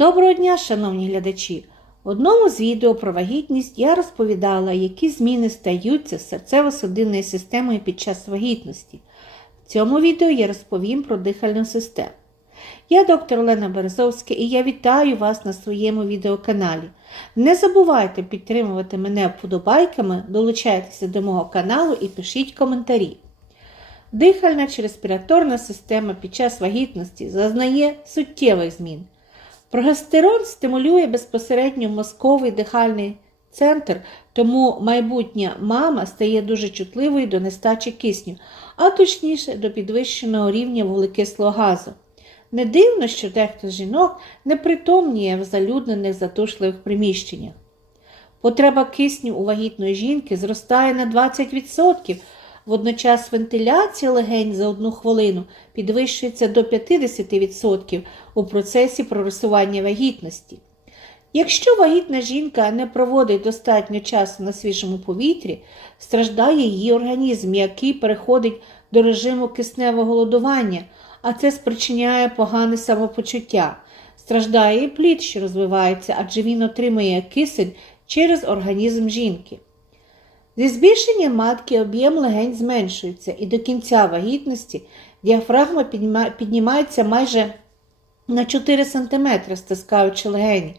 Доброго дня, шановні глядачі! В одному з відео про вагітність я розповідала, які зміни стаються з серцево-судинною системою під час вагітності. В цьому відео я розповім про дихальну систему. Я доктор Олена Березовська і я вітаю вас на своєму відеоканалі. Не забувайте підтримувати мене вподобайками, долучайтеся до мого каналу і пишіть коментарі. Дихальна чи респіраторна система під час вагітності зазнає суттєвих змін. Прогестерон стимулює безпосередньо мозковий дихальний центр, тому майбутня мама стає дуже чутливою до нестачі кисню, а точніше до підвищеного рівня вуглекислого газу. Не дивно, що дехто жінок не притомніє в залюднених затушливих приміщеннях. Потреба кисню у вагітної жінки зростає на 20%. Водночас вентиляція легень за одну хвилину підвищується до 50% у процесі прорисування вагітності. Якщо вагітна жінка не проводить достатньо часу на свіжому повітрі, страждає її організм, який переходить до режиму кисневого голодування, а це спричиняє погане самопочуття. Страждає і плід, що розвивається, адже він отримує кисень через організм жінки. Зі збільшенням матки об'єм легень зменшується, і до кінця вагітності діафрагма піднімається майже на 4 см, стискаючи легені.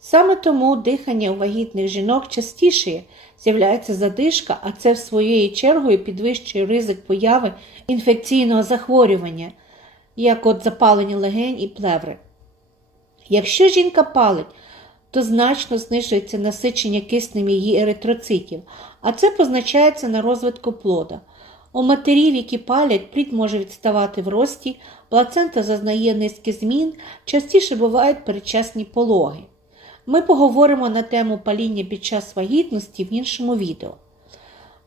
Саме тому дихання у вагітних жінок частіше з'являється задишка, а це в своєю чергою підвищує ризик появи інфекційного захворювання, як от запалення легень і плеври. Якщо жінка палить, то значно знижується насичення киснем її еритроцитів, а це позначається на розвитку плода. У матерів, які палять, плід може відставати в рості, плацента зазнає низки змін, частіше бувають передчасні пологи. Ми поговоримо на тему паління під час вагітності в іншому відео.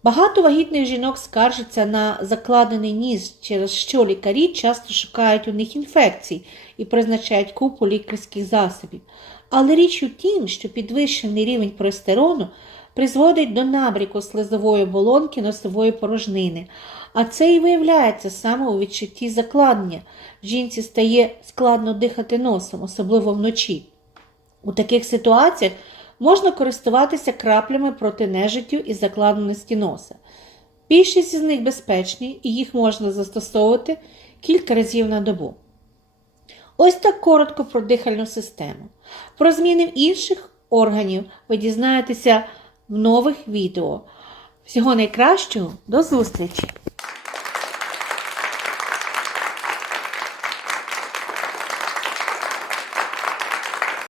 Багато вагітних жінок скаржаться на закладений ніс, через що лікарі часто шукають у них інфекцій і призначають купу лікарських засобів. Але річ у тім, що підвищений рівень простерону призводить до набріку слизової оболонки носової порожнини, а це і виявляється саме у відчутті закладення. Жінці стає складно дихати носом, особливо вночі. У таких ситуаціях можна користуватися краплями проти нежиттю і закладеності носа. Більшість з них безпечні і їх можна застосовувати кілька разів на добу. Ось так коротко про дихальну систему. Про зміни в інших органів ви дізнаєтеся в нових відео. Всього найкращого, до зустрічі!